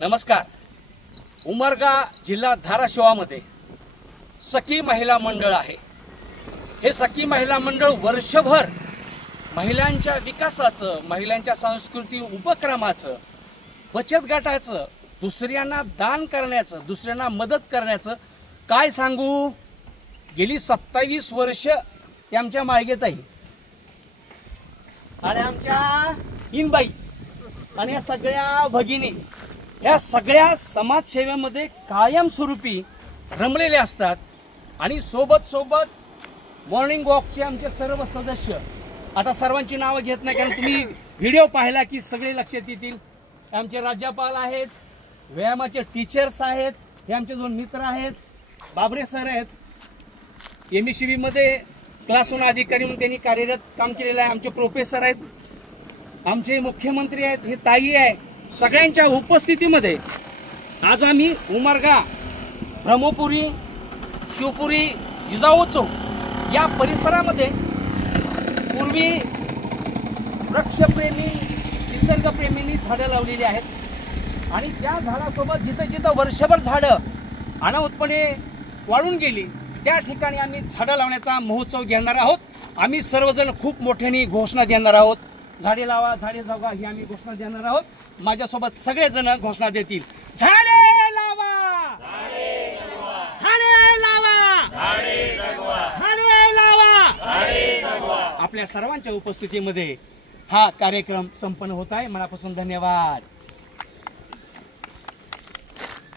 नमस्कार। उमरगा जिल्हा धाराशिवामध्ये सखी महिला मंडळ आहे। हे सखी महिला मंडळ वर्षभर महिलांच्या विकासाचं, महिलांच्या सांस्कृतिक उपक्रमाचं, बचत गटाचं, दुसऱ्यांना दान करण्याचं, दुसऱ्यांना मदत करण्याचं काय सांगू। गेली 27 वर्ष ते आमच्या मायगेत आहे आणि आमच्या इनबाई आणि या सगळ्या भगिनी या सगळ्या समाजसेवेमध्ये कायमस्वरूपी रमलेले असतात आणि सोबत मॉर्निंग वॉकचे आमचे सर्व सदस्य, आता सर्वांची नावं घेत नाही कारण तुम्ही व्हिडिओ पाहिला की सगळे लक्षात येतील। आमचे राज्यपाल आहेत, व्यायामाचे टीचर्स आहेत, हे आमचे 2 मित्र आहेत, बाबरे सर आहेत, MSCB मध्ये क्लास 1 अधिकारी म्हणून त्यांनी कार्यरत काम केलेलं आहे, आमचे प्रोफेसर आहेत, आमचे मुख्यमंत्री आहेत, हे ताई आहे। सगळ्यांच्या उपस्थितीमध्ये आज आम्ही उमरगा, ब्रह्मपुरी, शिवपुरी, जिजाऊ चौक या परिसरामध्ये पूर्वी वृक्षप्रेमी, निसर्गप्रेमींनी झाडं लावलेली आहेत आणि त्या झाडासोबत जिथं जिथं वर्षभर झाडं अनाहूतपणे वाळून गेली त्या ठिकाणी आम्ही झाडं लावण्याचा महोत्सव घेणार आहोत। आम्ही सर्वजण खूप मोठ्याने घोषणा देणार आहोत। झाडे लावा, झाडे जगवा ही आम्ही घोषणा देणार आहोत। माझ्यासोबत सगळेजण घोषणा देतील। झाडे लावा, झाडे जगवा, झाडे लावा, झाडे जगवा, झाडे लावा, झाडे जगवा। आपल्या सर्वांच्या उपस्थितीमध्ये हा कार्यक्रम संपन्न होत आहे। मनापासून धन्यवाद।